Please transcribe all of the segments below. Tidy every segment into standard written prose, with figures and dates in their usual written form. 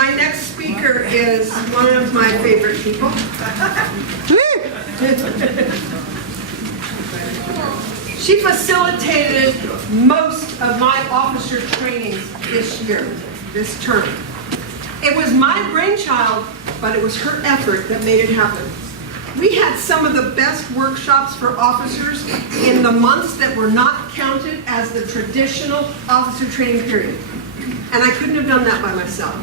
My next speaker is one of my favorite people. She facilitated most of my officer trainings this year, this term. It was my brainchild, but it was her effort that made it happen. We had some of the best workshops for officers in the months that were not counted as the traditional officer training period. And I couldn't have done that by myself.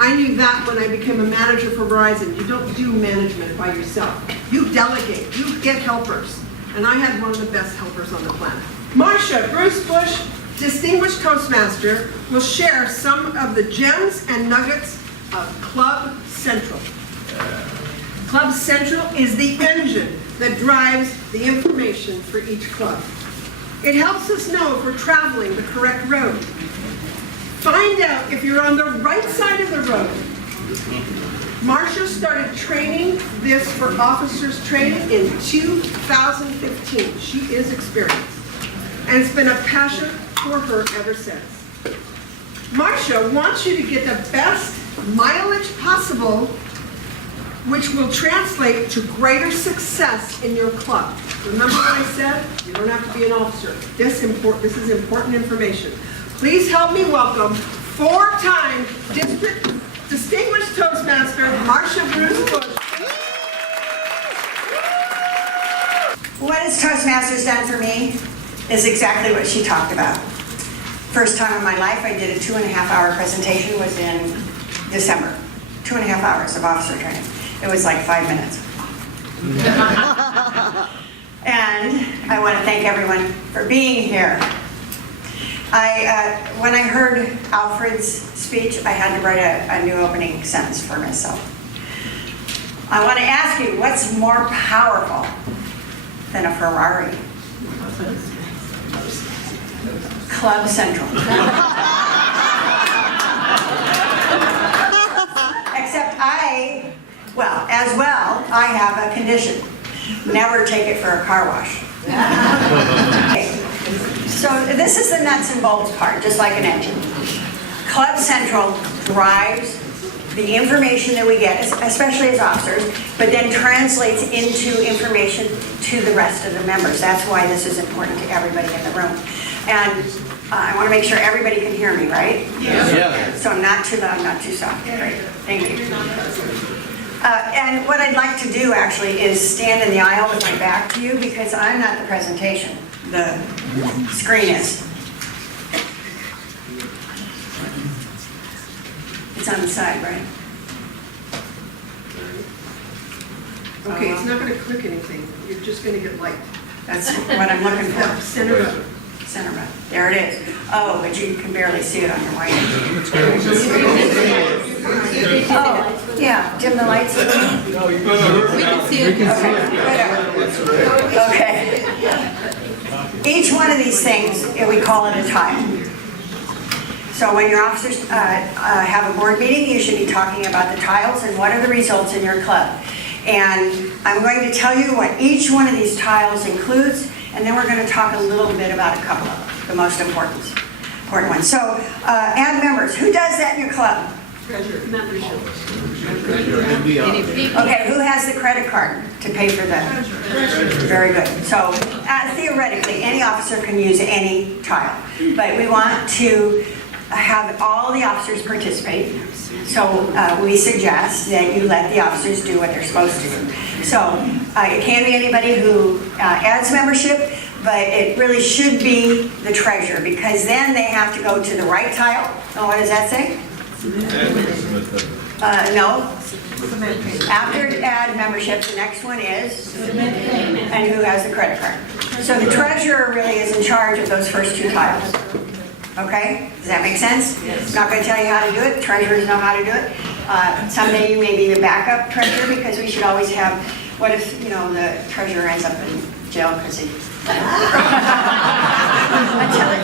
I knew that when I became a manager for Verizon. You don't do management by yourself. You delegate, you get helpers. And I had one of the best helpers on the planet. Marcia Bruce Bush, Distinguished Toastmaster, will share some of the gems and nuggets of Club Central. Club Central is the engine that drives the information for each club. It helps us know if we're traveling the correct road. Find out if you're on the right side of the road. Marcia started training this for officers training in 2015. She is experienced. And it's been a passion for her ever since. Marcia wants you to get the best mileage possible, which will translate to greater success in your club. Remember what I said? You don't have to be an officer. This is important information. Please help me welcome four-time Distinguished Toastmaster, Marcia Bruce Bush. What has Toastmasters done for me is exactly what she talked about. First time in my life I did a 2.5-hour presentation was in December. 2.5 hours of officer training. It was like 5 minutes. And I want to thank everyone for being here. When I heard Alfred's speech, I had to write a new opening sentence for myself. I want to ask you, what's more powerful than a Ferrari? Club Central. Except I have a condition. Never take it for a car wash. Okay. So this is the nuts and bolts part, just like an engine. Club Central drives the information that we get, especially as officers, but then translates into information to the rest of the members. That's why this is important to everybody in the room. And I want to make sure everybody can hear me, right? Yes. Yeah. So I'm not too loud, not too soft. Great, thank you. And what I'd like to do actually is stand in the aisle with my back to you because I'm not the presentation. The screen is. It's on the side, right? Okay, it's not going to click anything. You're just going to get light. That's what I'm looking for. Center up. Center up. There it is. Oh, but you can barely see it on your white. Oh, yeah. Dim the lights a little. We can see it. Okay. Each one of these things, we call it a tile. So when your officers have a board meeting, you should be talking about the tiles and what are the results in your club. And I'm going to tell you what each one of these tiles includes, and then we're going to talk a little bit about a couple of them, the most important ones. So add members. Who does that in your club? Treasurer. Membership. Okay, who has the credit card to pay for that? Very good. So theoretically, any officer can use any tile, but we want to have all the officers participate. So we suggest that you let the officers do what they're supposed to do. So it can be anybody who adds membership, but it really should be the treasurer because then they have to go to the right tile. Oh, what does that say? No. After add membership, the next one is and who has the credit card. So the treasurer really is in charge of those first two tiles. Okay? Does that make sense? Yes. I'm not going to tell you how to do it. Treasurers know how to do it. Someday you may be the backup treasurer because we should always have, what if, you know, the treasurer ends up in jail because he...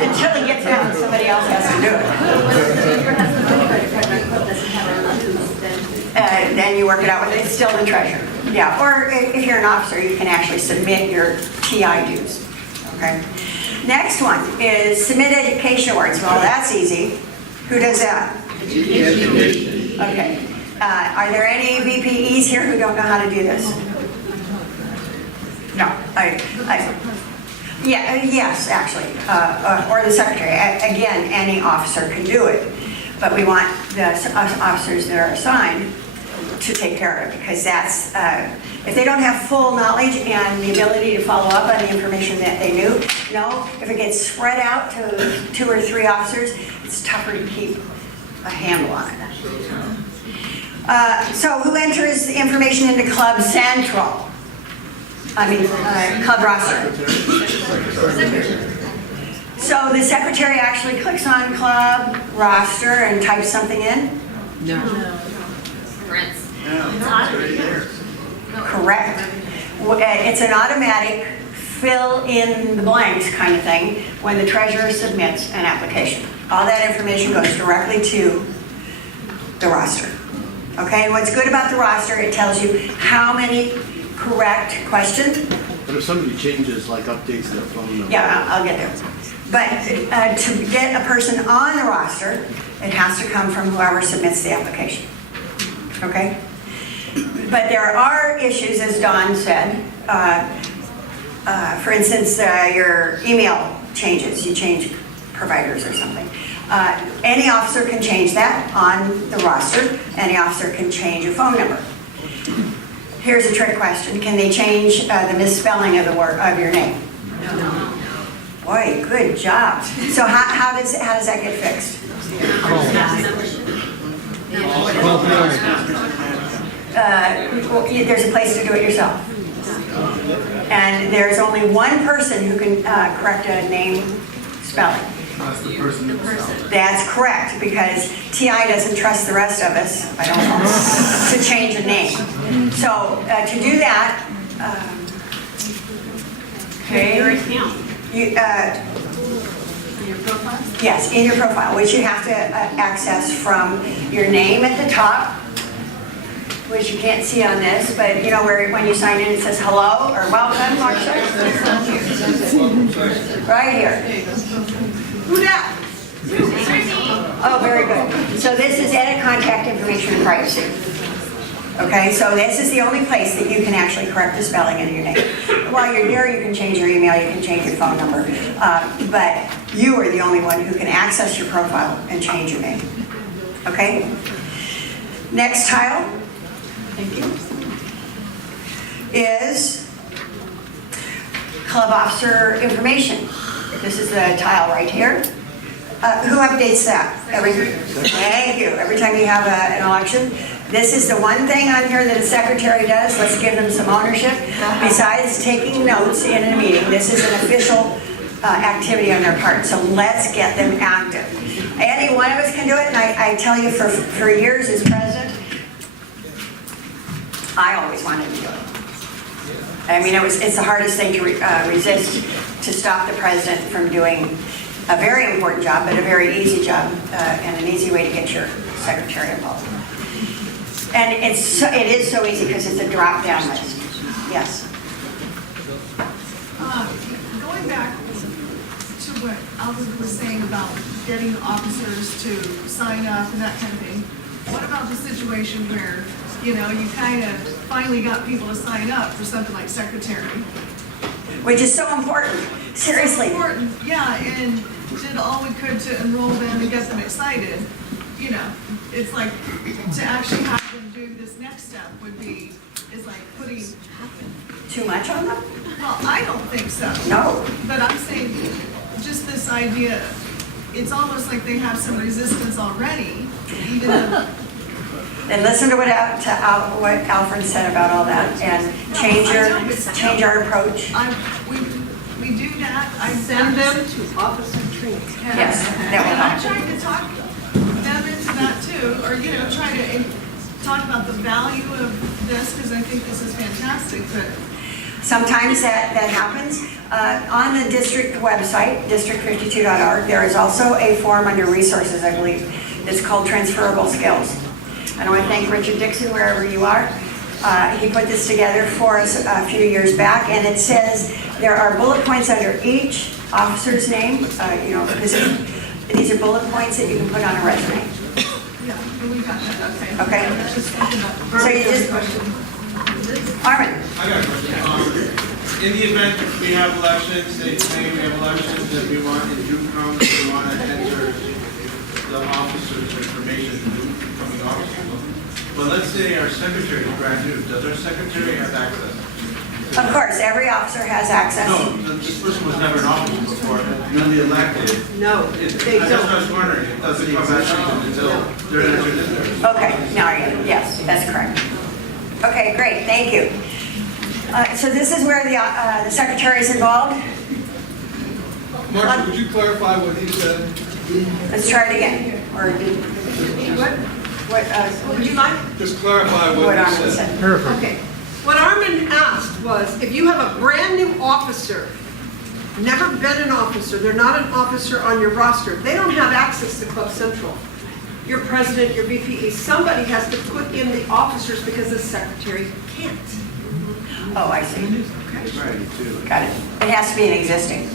until he gets out, somebody else has to do it. Then you work it out with it. It's still the treasurer. Yeah, or if you're an officer, you can actually submit your TI dues. Okay? Next one is submit education awards. Well, that's easy. Who does that? Education. Okay. Are there any VPEs here who don't know how to do this? No. Yes, actually, or the secretary. Again, any officer can do it, but we want the officers that are assigned to take care of it, because that's, if they don't have full knowledge and the ability to follow up on the information that they know, if it gets spread out to 2 or 3 officers, it's tougher to keep a handle on it. So who enters the information into Club Central? Club roster. So the secretary actually clicks on Club roster and types something in? No. Correct. It's an automatic fill in the blanks kind of thing when the treasurer submits an application. All that information goes directly to the roster. Okay, and what's good about the roster, it tells you how many correct questions. But if somebody changes, like updates their phone number. Yeah, I'll get there. But to get a person on the roster, it has to come from whoever submits the application. Okay? But there are issues, as Dawn said. For instance, your email changes. You change providers or something. Any officer can change that on the roster. Any officer can change your phone number. Here's a trick question. Can they change the misspelling of the word of your name? No. Boy, good job. So how does that get fixed? There's a place to do it yourself. And there's only one person who can correct a name spelling. That's the person themselves. That's correct, because TI doesn't trust the rest of us, I don't know, to change a name. So to do that, okay, yes, in your profile, which you have to access from your name at the top, which you can't see on this, but you know where when you sign in it says hello or welcome, Marcia? Right here. Who dat? Oh, very good. So this is edit contact information and privacy. Okay, so this is the only place that you can actually correct the spelling of your name. While you're there, you can change your email, you can change your phone number, but you are the only one who can access your profile and change your name. Okay? Next tile, thank you, is club officer information. This is the tile right here. Who updates that? Thank you. Every time you have an election. This is the one thing on here that a secretary does. Let's give them some ownership. Besides taking notes in a meeting, this is an official activity on their part. So let's get them active. Any one of us can do it, and I tell you, for years as president, I always wanted to do it. I mean, it's the hardest thing to resist, to stop the president from doing a very important job, but a very easy job, and an easy way to get your secretary involved. And it is so easy because it's a drop-down list. Yes. Going back to what Alfred was saying about getting officers to sign up and that kind of thing, what about the situation where, you kind of finally got people to sign up for something like secretary? Which is so important. Seriously. So important, yeah, and did all we could to enroll them and get them excited. It's like to actually have them do this next step is like putting Too much on them? Well, I don't think so. No. But I'm saying just this idea, it's almost like they have some resistance already, even though. And listen to what Alfred said about all that, and change our approach. We do that. I Send them to officer training. Yes, that will And help. I'm trying to talk them into that too, or try to talk about the value of this, because I think this is fantastic. But Sometimes that happens. On the district website, district52.org, there is also a form under resources, I believe, that's called transferable skills. And I want to thank Richard Dixon, wherever you are. He put this together for us a few years back, and it says there are bullet points under each officer's name, because these are bullet points that you can put on a resume. yeah, and we Okay? Just thinking about the So you just, Armin, I got a question. In the event we have elections, they say we have elections that we want, in June comes, we want to enter the officers' information, incoming officers. But let's say our secretary is brand new. Does our secretary have access? of course, every officer has access. No, this person was never in office before, newly elected. No, they That's what I don't. was wondering. It doesn't come back until they're entered in there. Okay, now I get it. Yes, that's correct. Okay, great, thank you. So this is where the secretary is involved. Marcia, would you clarify what he said? Let's try it again. Or did, What would you like? Just clarify what what he Armin said. said. Okay. What Armin asked was, if you have a brand new officer, never been an officer, they're not an officer on your roster, they don't have access to Club Central. Your president, your VP, somebody has to put in the officers because the secretary can't. Oh, I see. Right, too. Got it. It has to be an existing.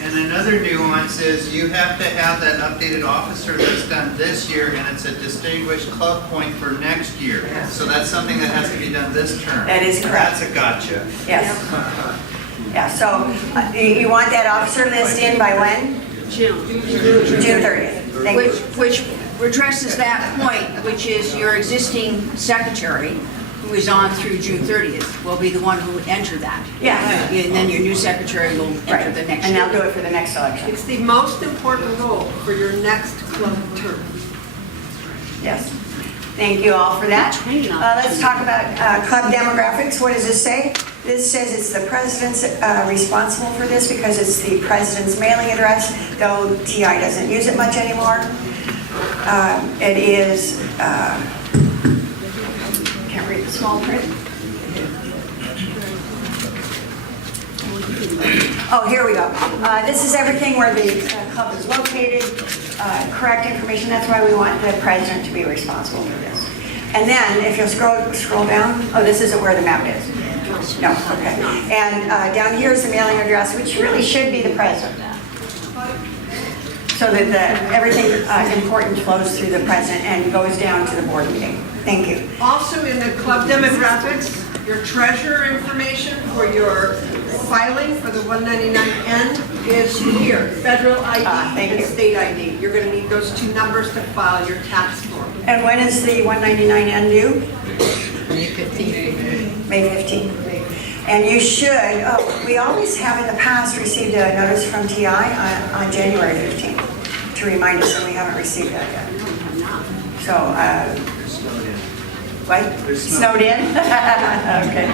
And another nuance is you have to have that updated officer that's done this year, and it's a distinguished club point for next year. So that's something that has to be done this term. That is correct. That's a gotcha. Yes. Yeah, so you want that officer list in by when? June, June 30th. Thank you. which addresses that point, which is your existing secretary, who is on through June 30th, will be the one who would enter that. Yeah. And then your new secretary will enter Right. the next And year. they'll do it for the next election. It's the most important role for your next club term. Yes. Thank you all for that. Let's talk about club demographics. What does this say? This says it's the president's responsible for this because it's the president's mailing address, though TI doesn't use it much anymore. It is, can't read the small print. Oh, here we go. This is everything where the club is located, correct information. That's why we want the president to be responsible for this. And then, if you'll scroll down, oh, this isn't where the map is. No, okay. And down here is the mailing address, which really should be the president. So that everything important flows through the president and goes down to the board meeting. Thank you. Also in the club demographics, your treasurer information for your filing for the 199N is here, federal ID thank and you. state ID. You're going to need those two numbers to file your tax form. And when is the 199N due? May 15th. May 15th. And you should, we always have in the past received a notice from TI on January 15th to remind us that we haven't received that yet. So, what? Snowed in? Okay.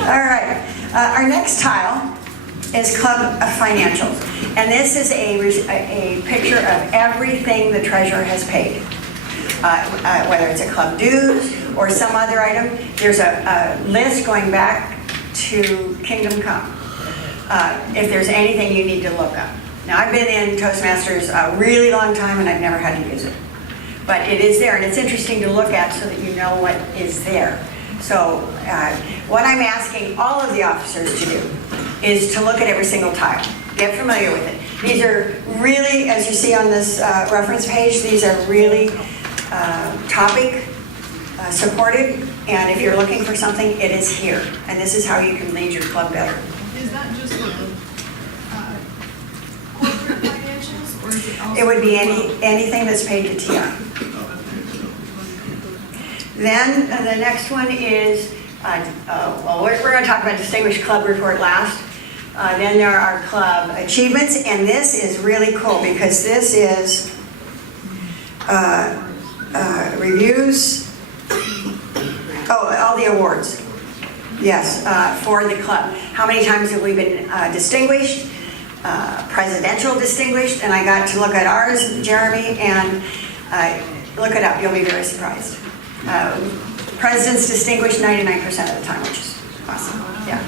All right. Our next tile is club financials. And this is a picture of everything the treasurer has paid. Whether it's a club dues or some other item, there's a list going back to Kingdom Come. If there's anything you need to look up. Now, I've been in Toastmasters a really long time and I've never had to use it. But it is there and it's interesting to look at so that you know what is there. So what I'm asking all of the officers to do is to look at every single tile. Get familiar with it. These are really, as you see on this reference page, these are really topic supported. And if you're looking for something, it is here. And this is how you can lead your club better. Is that just for the corporate financials, or is it also? It would be for- anything that's paid to TI. Then the next one is, well, we're going to talk about Distinguished Club Report last. Then there are club achievements, and this is really cool because this is reviews, all the awards. Yes, for the club. How many times have we been distinguished? Presidential distinguished, and I got to look at ours, Jeremy, and look it up. You'll be very surprised. President's distinguished 99% of the time, which is awesome. Yeah.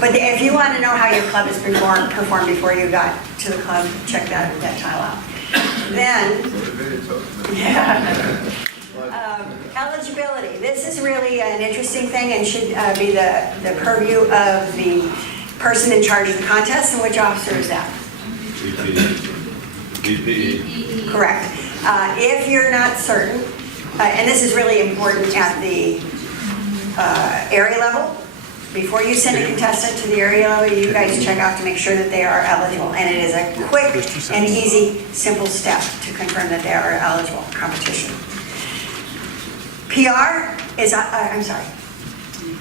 But if you want to know how your club has performed before you got to the club, check that tile out. Then, eligibility. This is really an interesting thing and should be the purview of the person in charge of the contest. And which officer is that? VP. Correct. If you're not certain, and this is really important at the area level, before you send a contestant to the area level, you guys check out to make sure that they are eligible. And it is a quick and easy, simple step to confirm that they are eligible for competition. PR is, I'm sorry,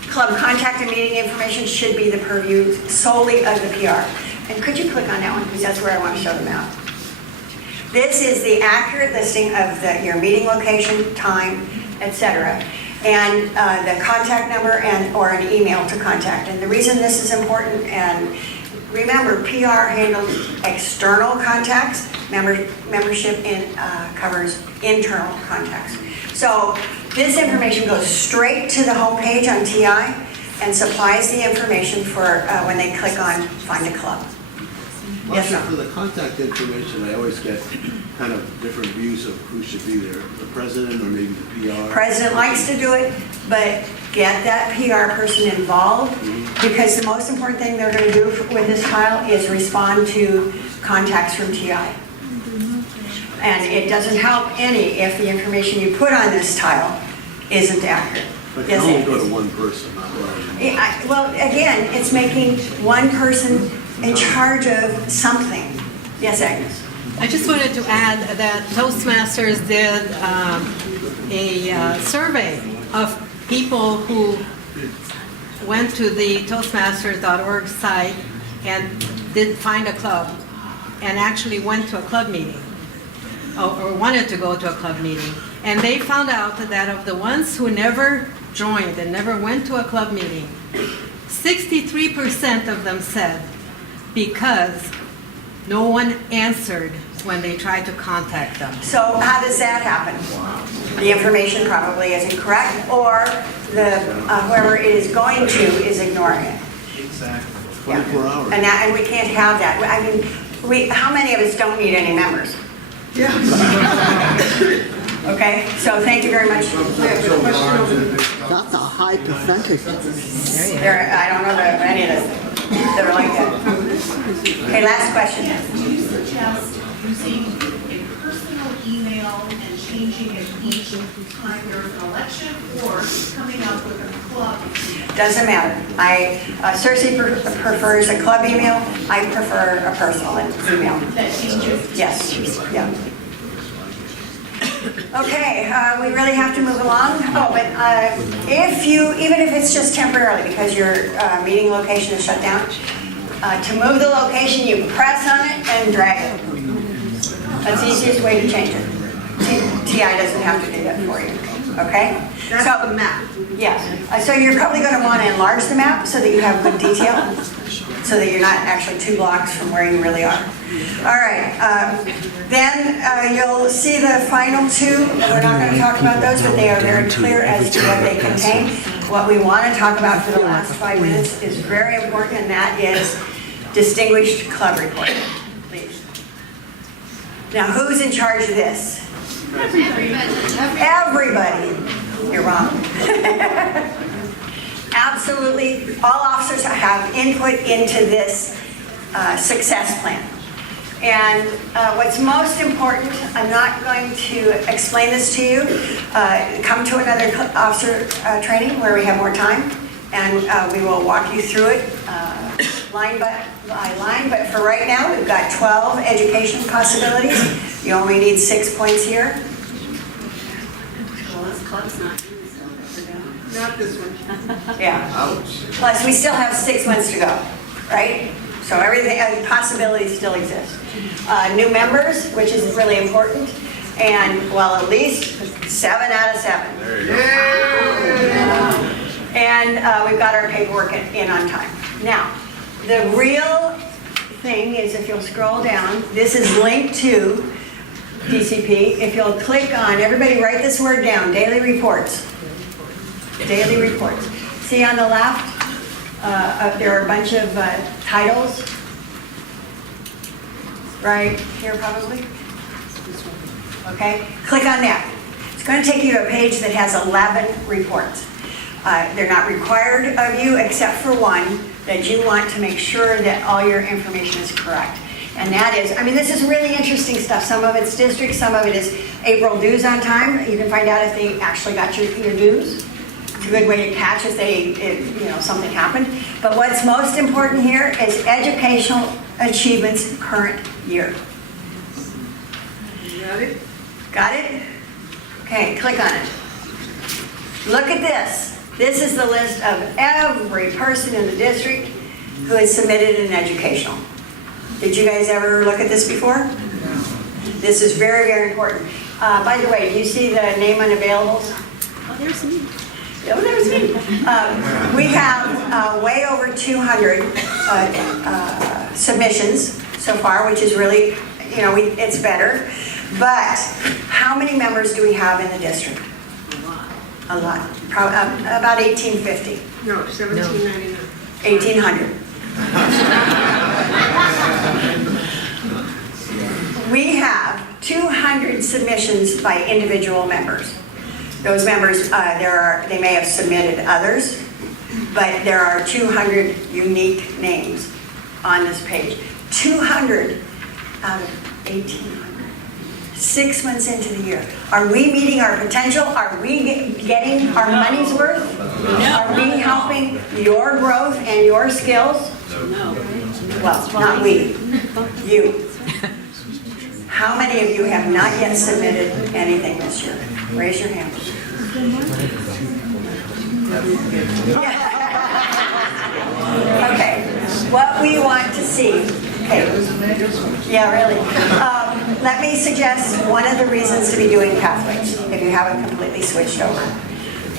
club contact and meeting information should be the purview solely of the PR. And could you click on that one, because that's where I want to show the map. This is the accurate listing of your meeting location, time, etc., and the contact number or an email to contact. And the reason this is important, and remember, PR handles external contacts, membership covers internal contacts. So this information goes straight to the homepage on TI and supplies the information for when they click on Find a Club. Yes, Marcia, sir. for the contact information, I always get kind of different views of who should be there. The president or maybe the PR? President likes to do it, but get that PR person involved, because the most important thing they're going to do with this tile is respond to contacts from TI. And it doesn't help any if the information you put on this tile isn't accurate. But it Yes, can only Agnes? go to one person, not one. Well, again, it's making one person in charge of something. Yes, Agnes? I just wanted to add that Toastmasters did a survey of people who went to the Toastmasters.org site and did find a club and actually went to a club meeting or wanted to go to a club meeting. And they found out that of the ones who never joined and never went to a club meeting, 63% of them said because no one answered when they tried to contact them. So how does that happen? The information probably isn't correct, or whoever it is going to is ignoring it. Exactly. 24 hours. And we can't have that. I mean, how many of us don't need any members? Yeah. Okay, so thank you very much. That's a high percentage. I don't know that many of us that are like that. Okay, last question. Do you suggest using a personal email and changing it each time there's an election, or coming up with a club? Doesn't matter. Cersei prefers a club email. I prefer a personal email. That changes? Yes, yeah. Okay, we really have to move along. Oh, but even if it's just temporarily because your meeting location is shut down, to move the location, you press on it and drag it. That's the easiest way to change it. TI doesn't have to do that for you, okay? That's the map. Yes, so you're probably going to want to enlarge the map so that you have good detail, so that you're not actually 2 blocks from where you really are. All right, then you'll see the final 2. We're not going to talk about those, but they are very clear as to what they contain. What we want to talk about for the last 5 minutes is very important, and that is distinguished club report. Please. Now, who's in charge of this? Everybody. You're wrong. Absolutely, all officers have input into this success plan. And what's most important, I'm not going to explain this to you. Come to another officer training where we have more time, and we will walk you through it line by line. But for right now, we've got 12 education possibilities. You only need 6 points here. Not this one. Yeah. Plus, we still have 6 months to go, right? So everything, possibilities still exist. New members, which is really important, and well, at least 7 out of 7. There you go. And we've got our paperwork in on time. Now, the real thing is, if you'll scroll down, this is linked to DCP. If you'll click on, everybody write this word down, daily reports. Daily reports. See on the left, there are a bunch of titles. Right here probably. Okay, click on that. It's going to take you to a page that has 11 reports. They're not required of you except for one, that you want to make sure that all your information is correct. And that is, I mean, this is really interesting stuff. Some of it's district, some of it is April dues on time. You can find out if they actually got your dues. It's a good way to catch if something happened. But what's most important here is educational achievements current year. You got it? Got it? Okay, click on it. Look at this. This is the list of every person in the district who has submitted an educational. Did you guys ever look at this before? No. This is very, very important. By the way, do you see the name unavailables? Oh, there's me. Oh, there's me. We have way over 200 submissions so far, which is really, it's better. But how many members do we have in the district? A lot. About 1,850. No, 1799. 1,800. We have 200 submissions by individual members. Those members, they may have submitted others, but there are 200 unique names on this page. 200 out of 1,800. 6 months into the year. Are we meeting our potential? Are we getting our money's worth? Are we helping your growth and your skills? No. Well, not we. You. How many of you have not yet submitted anything this year? Raise your hand. Okay. What we want to see. Okay. Yeah, really. Let me suggest one of the reasons to be doing Pathways, if you haven't completely switched over.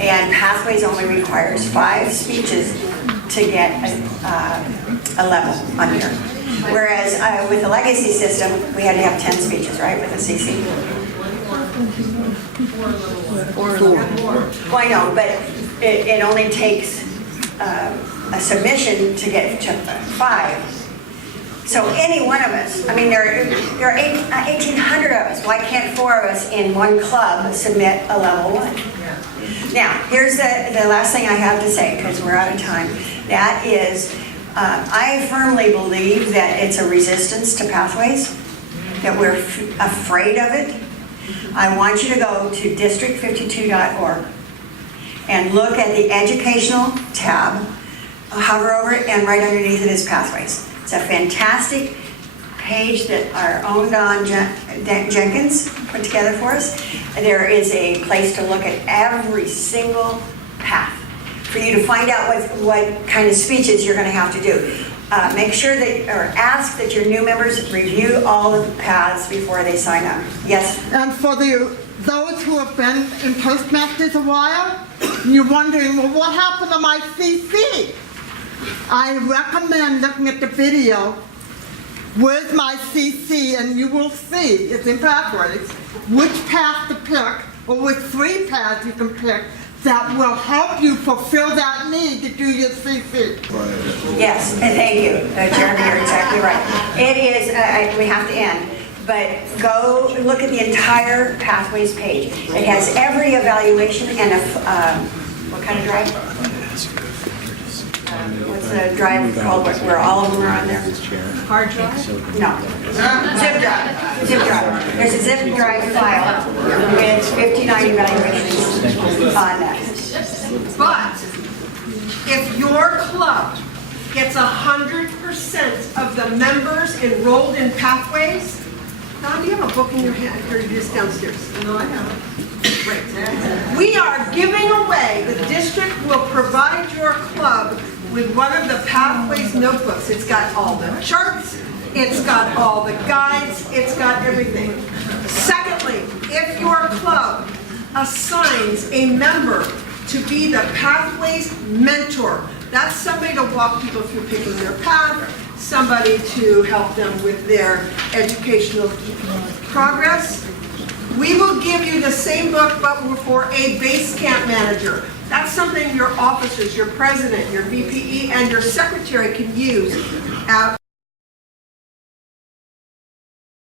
And Pathways only requires 5 speeches to get a level on here. Whereas with the legacy system, we had to have 10 speeches, right, with the CC? 4. Well, I know, but it only takes a submission to get to 5. So any one of us, I mean, there are 1,800 of us. Why can't 4 of us in one club submit a level 1? Now, here's the last thing I have to say, because we're out of time. That is, I firmly believe that it's a resistance to Pathways, that we're afraid of it. I want you to go to district52.org and look at the educational tab, hover over it, and right underneath it is Pathways. It's a fantastic page that our own Don Jenkins put together for us. There is a place to look at every single path for you to find out what kind of speeches you're going to have to do. Make sure that, or ask that your new members review all of the paths before they sign up. Yes? And for those who have been in Toastmasters a while, and you're wondering, well, what happened to my CC? I recommend looking at the video with my CC, and you will see, it's in Pathways, which path to pick, or which 3 paths you can pick that will help you fulfill that need to do your CC. Yes, and thank you, Jeremy, you're exactly right. It is, we have to end, but go look at the entire Pathways page. It has every evaluation and what kind of drive? What's the drive called where all of them are on there? Hard drive? No. Zip drive. Zip drive. There's a zip drive file with 59 evaluations on that. But if your club gets 100% of the members enrolled in Pathways, Don, do you have a book in your hand, or are you just downstairs? No, I have it. Great. We are giving away, the district will provide your club with one of the Pathways notebooks. It's got all the charts, it's got all the guides, it's got everything. Secondly, if your club assigns a member to be the Pathways mentor, that's somebody to walk people through picking their path, somebody to help them with their educational progress. We will give you the same book, but for a base camp manager. That's something your officers, your president, your VPE, and your secretary can use